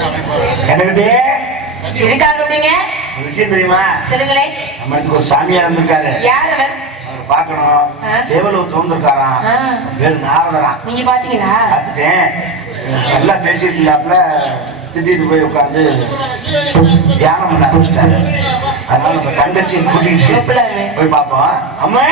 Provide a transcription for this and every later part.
கண்டுகிட்டே இருக்காங்க அப்படிங்க ஒரு விஷயம் தெரியுமா? சொல்லுங்களே. நம்ம இடத்துக்கு ஒரு சாமியார் வந்திருக்காரு. யார் அவர்? அவரை பார்க்கணும். தோந்திருக்காராம் ஆ. பேர் நாரதராம். நீங்க பாத்தீங்களா? பார்த்துட்டேன். நல்லா பேசிட்டு இருந்தாப்புல திடீர்னு போய் உட்காந்து தியானம் பண்ண ஆரம்பிச்சிட்டாரு. அதனால நம்ம தங்கச்சியை கூட்டிட்டு. போய் பார்ப்போம். அம்மா!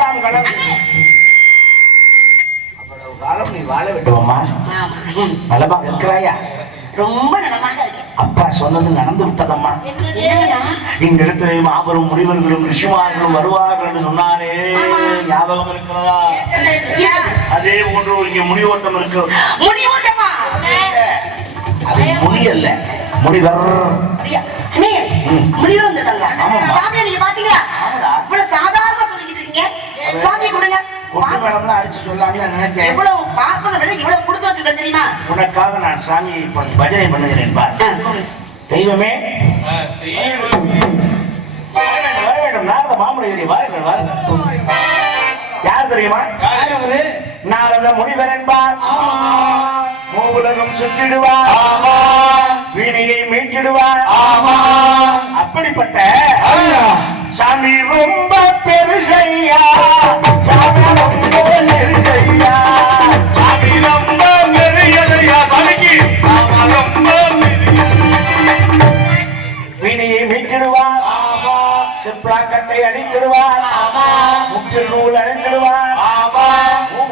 கலந்து அவ்வளவு காலம் நீ வாழ விட்டோம்மா நலமா இருக்கிறாயா? ரொம்ப நலமாக இருக்கேன். அப்பா சொன்னது நடந்து விட்டதம்மா. இந்த இடத்துல மாபெரும் முனிவர்களும் ரிஷிமார்களும் வருவார்கள் என்று சொன்னாரே ஞாபகம் இருக்கிறதா? அதே போன்று இங்கே முடிவோட்டம் இருக்கு. முடிவோட்டமா அது முனி அல்ல? அண்ணே, முடிவு வந்துட்டாங்களா? ஆமாம்மா. சாமியை நீங்க பாத்தீங்களா? சாமியை கொடுங்க. கொட்டு மேடம்லாம் அடிச்சு சொல்லாமல நினைச்சேன். எவ்வளவு பார்க்கணும் விட இவ்வளவு கொடுத்து வச்சிருக்கேன் தெரியுமா? உனக்காக நான் சாமியை பஜனை பண்ணுகிறேன் பார். தெய்வமே. வர வேண்டும், நாரத மாமுனிவரே வாருங்கள் வாருங்கள் யார் தெரியுமா? நாரத முனிவர் என்பார். மூவுலகம் சுற்றிடுவார். வீணையை மீட்டிடுவார். அப்படிப்பட்ட சாமி ரொம்ப பெருசையா. சிப்ளாக்கட்டை அடித்திடுவார் முக்கில் நூல் அணிந்திடுவார்.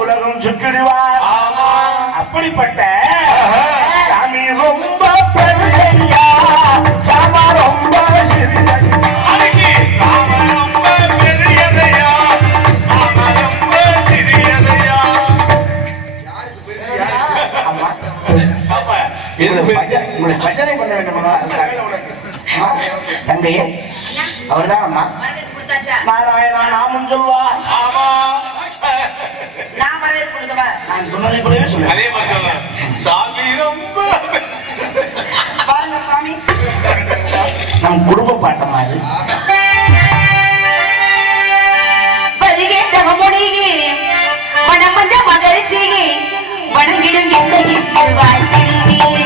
உலகம் சுற்றிடுவார். அப்படிப்பட்ட சாமி ரொம்ப பெருசையா சாமா ரொம்ப பஜனை பண்ண வேண்டுமா? தங்கையே அவர்தான் அம்மா நாராயணா நாமும் சொல்வா நான் வரவேற்பு நான் சொன்னதை போலவே சொல்லுவேன். அதே மாதிரி சாமி நம் குடும்ப பாட்டமா அது. வருகை தவமுடிகி வனம் வந்த மகரிசிகி வணங்கிடும் எந்த வாழ்த்திடுவீர்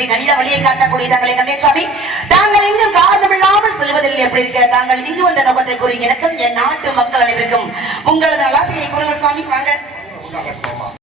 வழி நல்ல வழியை காட்டக்கூடியதாங்களே கல்யாணசாமி தாங்கள் இங்கு காரணமில்லாமல் செல்வதில்லை எப்படி இருக்க தாங்கள் இங்கு வந்த நோக்கத்தை கூறி எனக்கும் என் நாட்டு மக்கள் அனைவருக்கும் உங்களது நல்லாசிரியை கூறுங்கள் சுவாமி. வாங்க.